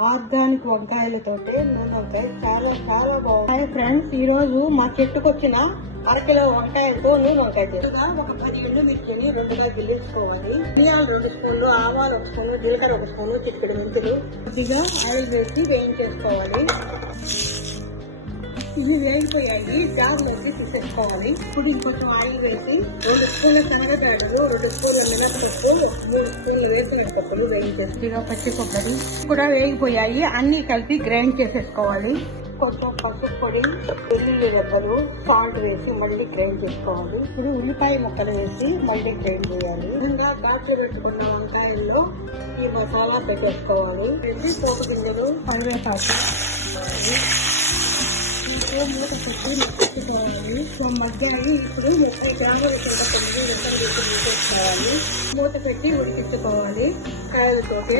Organic వంకాయలతోటి నూనె వంకాయ చాలా చాలా బాగుంటాయి ఫ్రెండ్స్. ఈ రోజు మా చెట్టుకు వచ్చిన అరకిలో వంకాయలతో నూనె వంకాయ చేస్తుగా ఒక 10 ఎండుమిర్చిని 2గా గిల్లేసుకోవాలి. బియ్యాలు 2 స్పూన్లు, ఆవాలు 1 స్పూను, జీలకర్ర 1 స్పూను, చిటికెడు మెంతులు, కొద్దిగా ఆయిల్ వేసి వేయించేసుకోవాలి. ఇవి వేగిపోయాయి, జార్లోకి తీసేసుకోవాలి. ఇప్పుడు ఇంకొంచెం ఆయిల్ వేసి 2 స్పూన్ల శనగదాడులు, 2 స్పూన్ల మినపప్పు, 3 స్పూన్ల వేరుశనగపప్పులు వేయించేసి పచ్చి కొబ్బరి కూడా వేగిపోయాయి. అన్ని కలిపి గ్రైండ్ చేసేసుకోవాలి. కొంచెం పసుపు పొడి, వెల్లుల్లి రెబ్బలు, సాల్ట్ వేసి మళ్ళీ గ్రైండ్ చేసుకోవాలి. ఇప్పుడు ఉల్లిపాయ ముక్కలు వేసి మళ్ళీ గ్రైండ్ చేయాలి. విధంగా ఘాట్లు పెట్టుకున్న వంకాయల్లో ఈ మసాలా పెట్టేసుకోవాలి. పోపు గింజలు, కరివేపాకు మూత పెట్టి మెచ్చుకోవాలి. మగ్గాయి. ఇప్పుడు 30 గ్రాముల చింతపండు తీసుకోవాలి. మూత పెట్టి ఉడికించుకోవాలి కాయలతోటి.